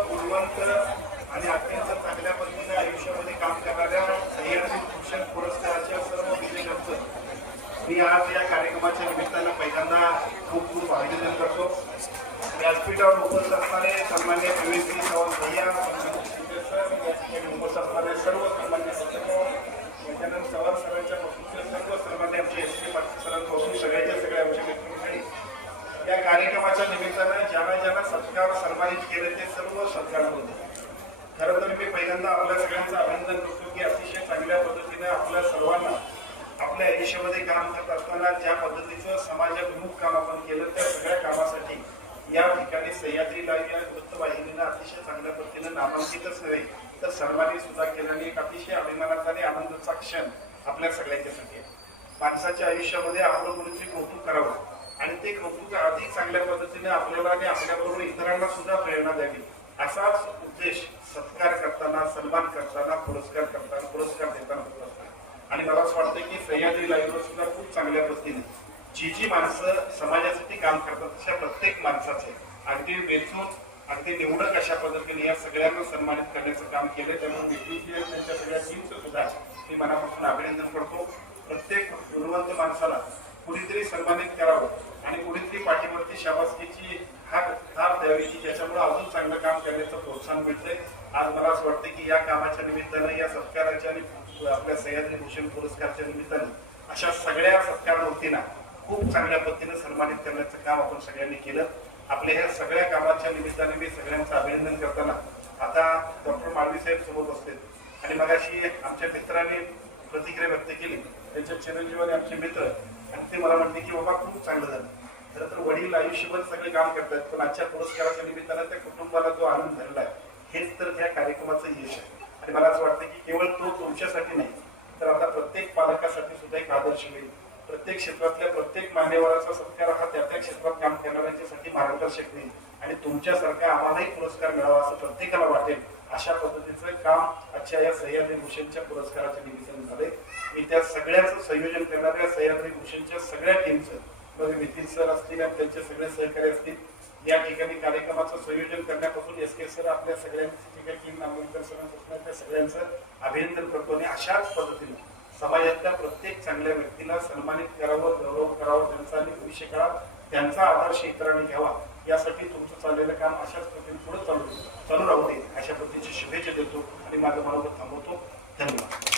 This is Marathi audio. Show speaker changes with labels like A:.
A: गुणवंत आणि अत्यंत चांगल्या पद्धतीने आयुष्यामध्ये काम करणाऱ्या सह्याद्री भूषण पुरस्काराच्या सर्व विजेत्यांचं मी आज या कार्यक्रमाच्या निमित्तानं पहिल्यांदा खूप खूप अभिनंदन करतो. व्यासपीठावर उपस्थित असणारे सन्मान्य प्रवीणसिंग सावंत भैया उपस्थित असणारे सर्व सन्मान्य सचिव गजानन चव्हाण सरांच्या कार्यक्रमाच्या निमित्तानं ज्यांना ज्यांना सत्कार सन्मानित केले ते सर्व सत्कार होते खरं तर मी पहिल्यांदा आपल्या सगळ्यांचं अभिनंदन करतो की अतिशय चांगल्या पद्धतीने आपल्या सर्वांना आपल्या आयुष्यामध्ये काम करत असताना ज्या पद्धतीचं समाजाभिमुख काम आपण केलं त्या सगळ्या कामासाठी या ठिकाणी सह्याद्रीला या वृत्तवाहिनीनं अतिशय चांगल्या पद्धतीने नामांकितच नव्हे तर सन्मानित सुद्धा केल्याने एक अतिशय अभिमानाचा आणि आनंदाचा क्षण आपल्या सगळ्यांच्यासाठी आहे. माणसाच्या आयुष्यामध्ये आपलं कोणीतरी कौतुक करावं. आणि ते कौतुक अधिक चांगल्या पद्धतीने आपल्याला आणि आपल्याबरोबर इतरांना सुद्धा प्रेरणा द्यावी. असाच उद्देश सत्कार करताना सन्मान करताना पुरस्कार करताना पुरस्कार देताना होत असतात आणि मला असं वाटतं की सह्याद्री लाईव्हवर सुद्धा खूप चांगल्या पद्धतीने जी जी माणसं समाजासाठी काम करतात अशा प्रत्येक माणसाचे अगदी वेचून अगदी निवडक अशा पद्धतीने या सगळ्यांना सन्मानित करण्याचं काम केलं त्यामुळे विद्युतीय त्यांच्या सगळ्या टीमचं सुद्धा मी मनापासून अभिनंदन करतो. प्रत्येक गुणवंत माणसाला कुणीतरी सन्मानित करावं आणि कुणीतरी पाठीवरती शाबासकीची हाक हाक द्यावी की ज्याच्यामुळे अजून चांगलं काम करण्याचं प्रोत्साहन मिळतंय. आज मला असं वाटतं की या कामाच्या निमित्तानं या सत्काराच्या आणि आपल्या सह्याद्री भूषण पुरस्कारच्या निमित्तानं अशा सगळ्या सत्कार मूर्तींना खूप चांगल्या पद्धतीने सन्मानित करण्याचं काम आपण सगळ्यांनी केलं. आपल्या ह्या सगळ्या कामाच्या निमित्ताने मी सगळ्यांचं अभिनंदन करताना आता डॉक्टर माळवी साहेब सोबत बसले आणि मगाशी आमच्या मित्राने प्रतिक्रिया व्यक्त केली. त्यांच्या चिरंजीव आणि आमचे मित्र आणि ते मला म्हणते की बाबा खूप चांगलं झालं. खरं तर वडील आयुष्यभर सगळे काम करतात पण आजच्या पुरस्काराच्या निमित्तानं त्या कुटुंबाला जो आनंद झालेला आहे हेच तर त्या कार्यक्रमाचं यश आहे. आणि मला असं वाटतं की केवळ तो तुमच्यासाठी नाही तर आता प्रत्येक पालकासाठी सुद्धा एक आदर्श होईल प्रत्येक क्षेत्रातल्या प्रत्येक मान्यवराचा सत्कार हा त्या त्या क्षेत्रात काम करणाऱ्यांच्यासाठी मार्गदर्शक नाही आणि तुमच्यासारखा आम्हालाही पुरस्कार मिळावा असं प्रत्येकाला वाटेल अशा पद्धतीचं काम आजच्या या सह्याद्री भूषणच्या पुरस्काराच्या निमित्तानं झालंय. मी त्या सगळ्याचं संयोजन करणाऱ्या सह्याद्री भूषणच्या सगळ्या टीमचं म्हणजे नितीन सर असतील आणि त्यांचे सगळे सहकारी असतील. या ठिकाणी कार्यक्रमाचं संयोजन करण्यापासून एस के सर आपल्या सगळ्यांची टीम नामांकन सरांपासून त्या सगळ्यांचं अभिनंदन करतो आणि अशाच पद्धतीने समाजातल्या प्रत्येक चांगल्या व्यक्तीला सन्मानित करावं गौरव करावं त्यांचा आणि भविष्य काळात त्यांचा आदर्श इतरांनी घ्यावा. यासाठी तुमचं चाललेलं काम अशाच पद्धतीने पुढे चालू चालू राहू दे अशा पद्धतीची शुभेच्छा देतो आणि माझं मनोगत थांबवतो. धन्यवाद.